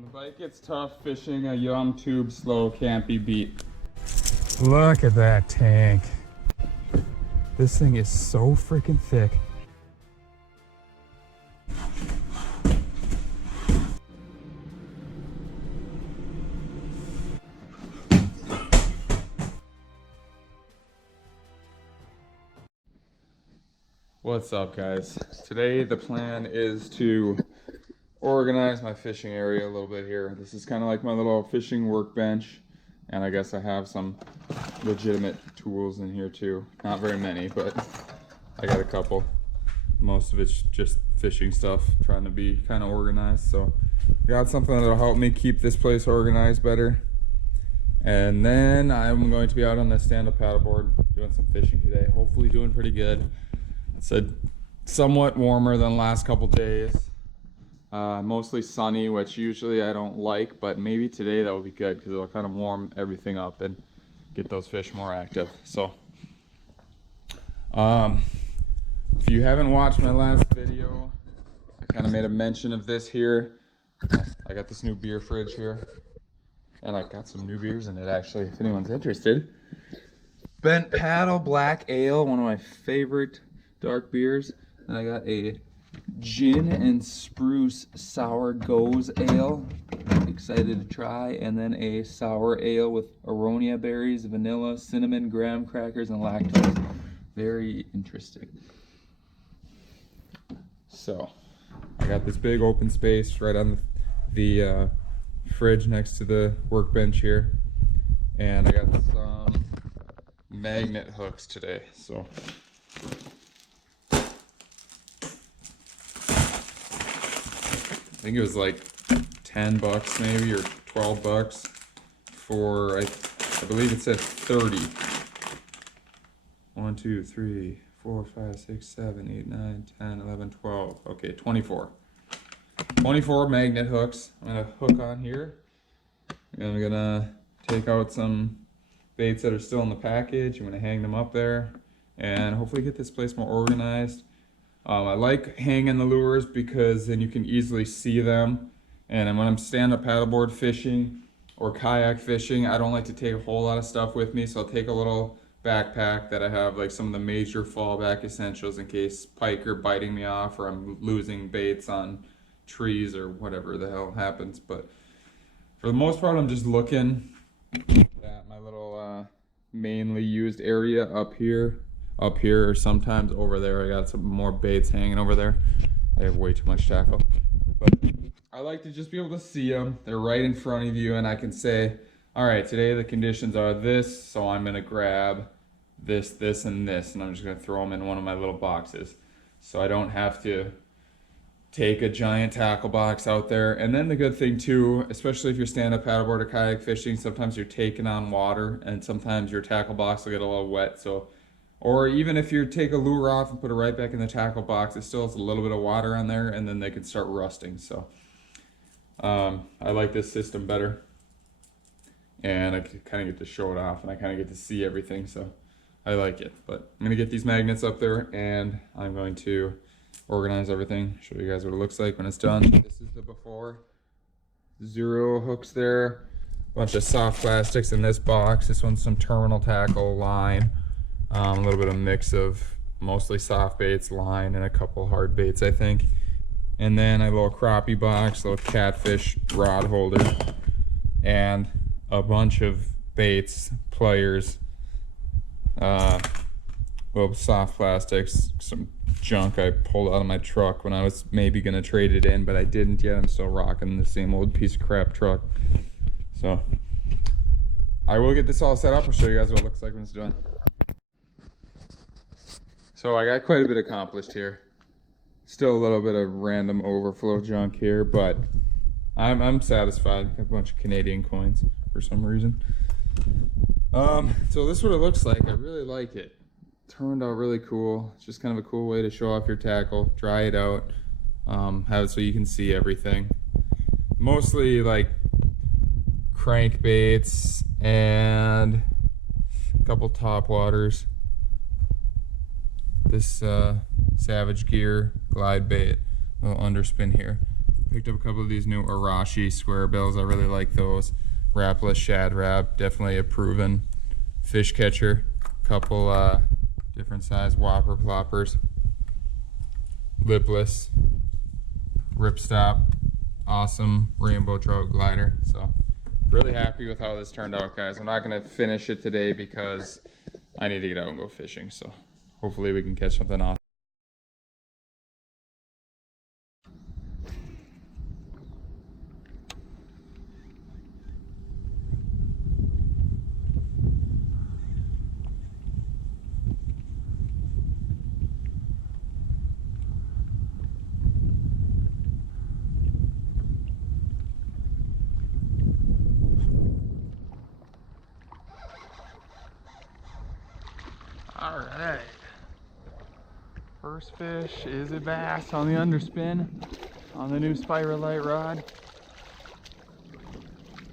The bike gets tough. Fishing a young tube slow can't be beat. Look at that tank. This thing is so freaking thick. What's up, guys? Today the plan is to organize my fishing area a little bit here. This is kind of like my little fishing workbench, and I guess I have some legitimate tools in here too. Not very many, but I got a couple. Most of it's just fishing stuff, trying to be kind of organized. So got something that'll help me keep this place organized better. And then I'm going to be out on the stand-up paddleboard doing some fishing today. Hopefully doing pretty good. It's somewhat warmer than the last couple days. Mostly sunny, which usually I don't like, but maybe today that will be good because it'll kind of warm everything up and get those fish more active. So if you haven't watched my last video, I kind of made a mention of this here. I got this new beer fridge here, and I got some new beers in it actually, if anyone's interested. Bent Paddle Black Ale, one of my favorite dark beers. And I got a Gin and Spruce Sour Goes Ale, excited to try, and then a sour ale with aronia berries, vanilla, cinnamon, graham crackers, and lactose. Very interesting. So I got this big open space right on the fridge next to the workbench here, and I got some magnet hooks today. So I think it was like 10 bucks maybe, or 12 bucks for, I believe it said 30. 1, 2, 3, 4, 5, 6, 7, 8, 9, 10, 11, 12. Okay, 24. 24 magnet hooks. I'm gonna hook on here. And I'm gonna take out some baits that are still in the package. I'm gonna hang them up there and hopefully get this place more organized. I like hanging the lures because then you can easily see them. And when I'm stand-up paddleboard fishing or kayak fishing, I don't like to take a whole lot of stuff with me. So I'll take a little backpack that I have like some of the major fallback essentials in case pike are biting me off or I'm losing baits on trees or whatever the hell happens. But for the most part, I'm just looking at my little mainly used area up here, or sometimes over there. I got some more baits hanging over there. I have way too much tackle, but I like to just be able to see them. They're right in front of you, and I can say, all right, today the conditions are this, so I'm gonna grab this, this, and this, and I'm just gonna throw them in one of my little boxes, so I don't have to take a giant tackle box out there. And then the good thing too, especially if you're stand-up paddleboard or kayak fishing, sometimes you're taking on water, and sometimes your tackle box will get a little wet. So, or even if you take a lure off and put it right back in the tackle box, it still has a little bit of water on there, and then they can start rusting. So I like this system better, and I kind of get to show it off, and I kind of get to see everything, so I like it. But I'm gonna get these magnets up there, and I'm going to organize everything, show you guys what it looks like when it's done. This is the before. 0 hooks there, bunch of soft plastics in this box. This one's some terminal tackle, line, a little bit of mix of mostly soft baits, line, and a couple hard baits, I think. And then a little crappie box, little catfish rod holder, and a bunch of baits, pliers, little soft plastics, some junk I pulled out of my truck when I was maybe gonna trade it in, but I didn't yet. I'm still rocking the same old piece of crap truck. So I will get this all set up. I'll show you guys what it looks like when it's done. So I got quite a bit accomplished here. Still a little bit of random overflow junk here, but I'm satisfied. Got a bunch of Canadian coins for some reason. So this is what it looks like. I really like it. Turned out really cool. It's just kind of a cool way to show off your tackle, dry it out, have it so you can see everything. Mostly like crankbaits and a couple top waters. This Savage Gear glide bait, little underspin here. picked up a couple of these new Arashi square bills. I really like those. Wrapless shad wrap, definitely a proven fish catcher. Couple different size whopper ploppers. Lipless, ripstop, awesome rainbow trout glider. So really happy with how this turned out, guys. I'm not gonna finish it today because I need to get out and go fishing. So hopefully we can catch something awesome. All right, first fish is a bass on the underspin on the new Spiral Light rod.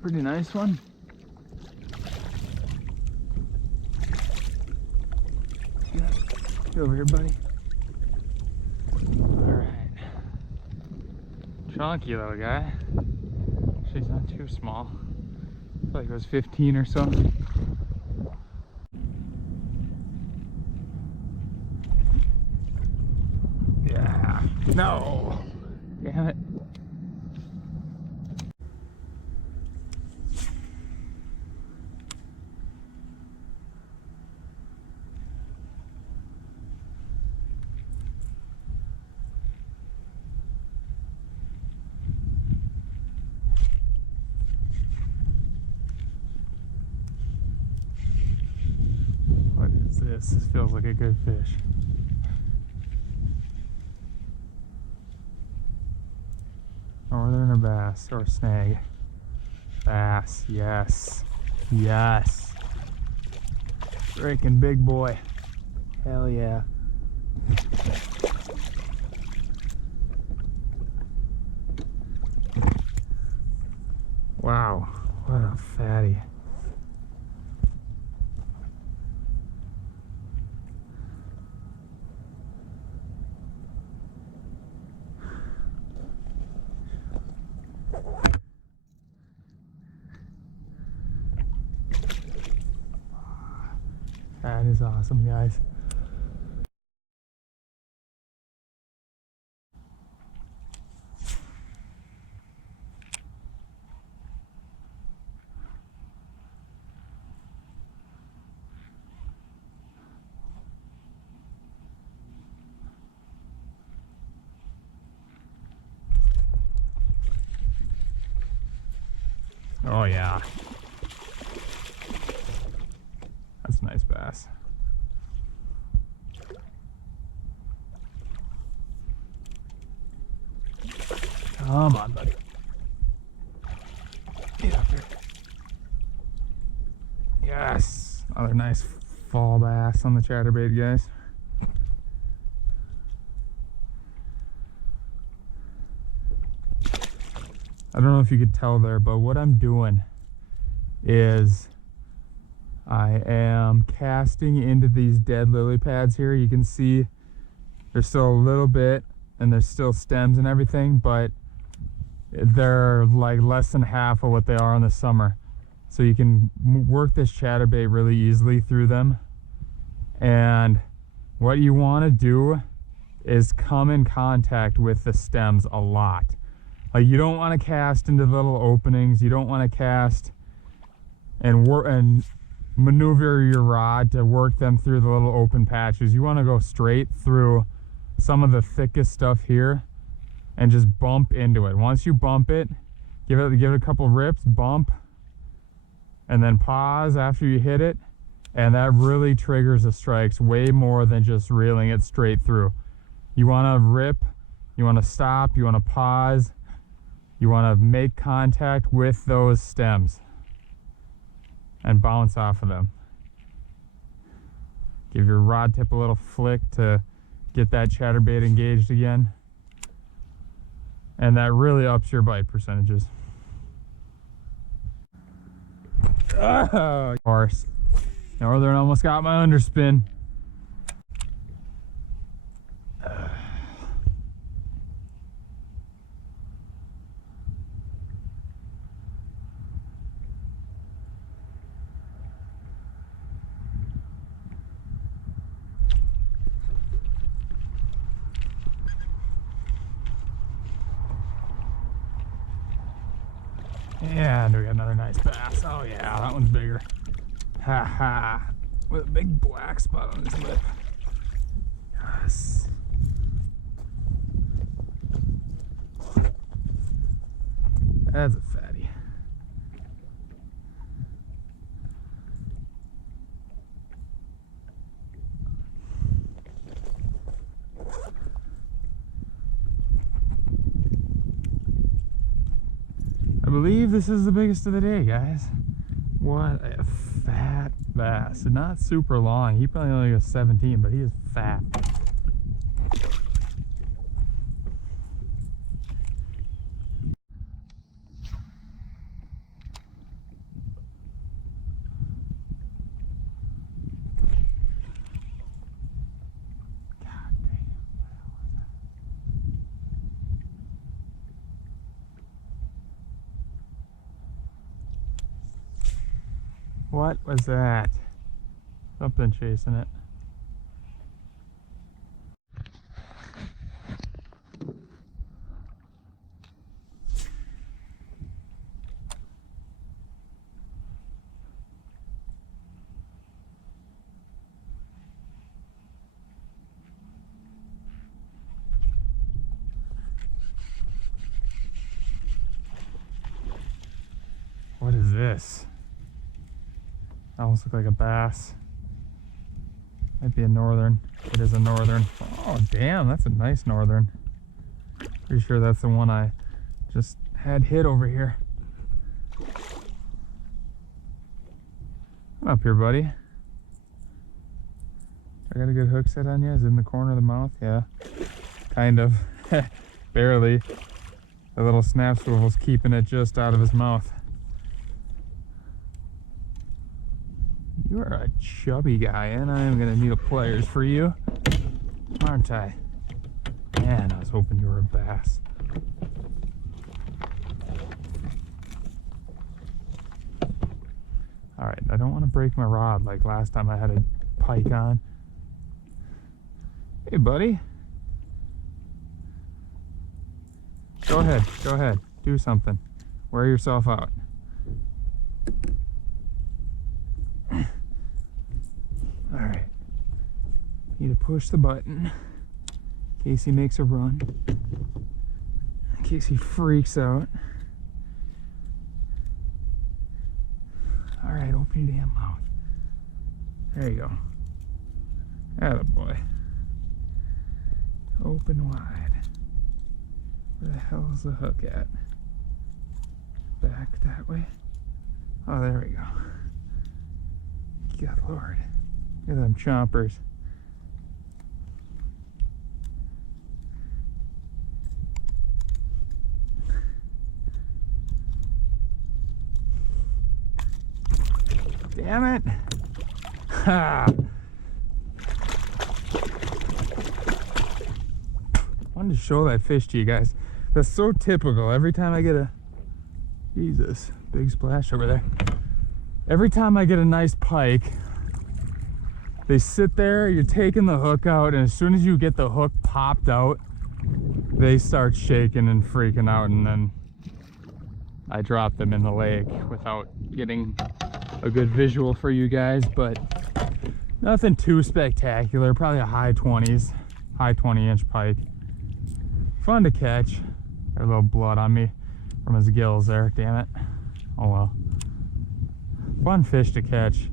Pretty nice one. Get over here, buddy. All right, chunky little guy. She's not too small. I feel like it was 15 or so. No! Damn it. What is this? This feels like a good fish. Northern or bass or snag? Bass, yes. Yes. Freaking big boy. Hell yeah. Wow, what a fatty. That is awesome, guys. Oh yeah. That's a nice bass. Come on, buddy. Get up there. Yes. Another nice fall bass on the chatterbait, guys. I don't know if you could tell there, but what I'm doing is I am casting into these dead lily pads here. You can see there's still a little bit and there's still stems and everything, but they're like less than half of what they are in the summer. So you can work this chatterbait really easily through them. And what you want to do is come in contact with the stems a lot. Like, you don't want to cast into little openings. You don't want to cast and work and maneuver your rod to work them through the little open patches. You want to go straight through some of the thickest stuff here and just bump into it. Once you bump it, give it a couple rips, bump, and then pause after you hit it, and that really triggers the strikes way more than just reeling it straight through. You want to rip, you want to stop, you want to pause, you want to make contact with those stems and bounce off of them. Give your rod tip a little flick to get that chatterbait engaged again, and that really ups your bite percentages. Oh, of course. Northern almost got my underspin. And we got another nice bass. Oh yeah, that one's bigger. Ha ha. With a big black spot on his lip. Yes. That's a fatty. I believe this is the biggest of the day, guys. What a fat bass. Not super long. He probably only got 17, but he is fat. What was that? Something chasing it. What is this? That almost looks like a bass. Might be a northern. It is a northern. Oh damn, that's a nice northern. Pretty sure that's the one I just had hit over here. Come up here, buddy. I got a good hook set on you. Is it in the corner of the mouth? Yeah. Kind of. Barely. The little snap swivel's keeping it just out of his mouth. You are a chubby guy, and I'm gonna need a pliers for you, aren't I? Man, I was hoping you were a bass. Alright, I don't want to break my rod like last time I had a pike on. Hey, buddy. Go ahead, do something. Wear yourself out. Alright, need to push the button in case he makes a run, in case he freaks out. Alright, open your damn mouth. There you go. Attaboy. Open wide. Where the hell is the hook at? Back that way? Oh, there we go. Good Lord. Look at them chompers. Damn it! Ha! Wanted to show that fish to you guys. That's so typical. Every time I get a... Jesus, big splash over there. Every time I get a nice pike, they sit there, you're taking the hook out, and as soon as you get the hook popped out, they start shaking and freaking out, and then I drop them in the lake without getting a good visual for you guys, but nothing too spectacular. Probably a high 20s, high 20-inch pike. Fun to catch. Got a little blood on me from his gills there, damn it. Oh well. Fun fish to catch.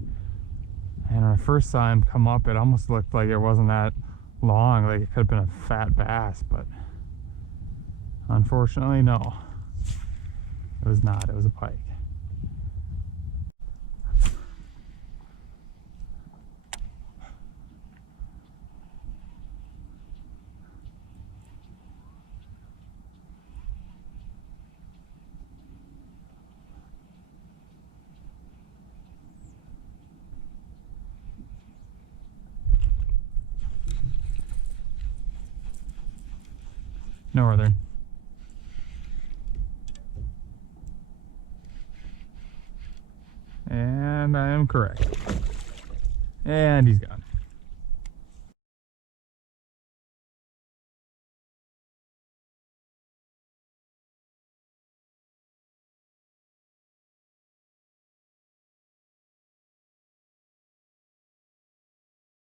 And when I first saw him come up, it almost looked like it wasn't that long, like it could have been a fat bass, but unfortunately, no. It was not, it was a pike. Northern. And I am correct. And he's gone.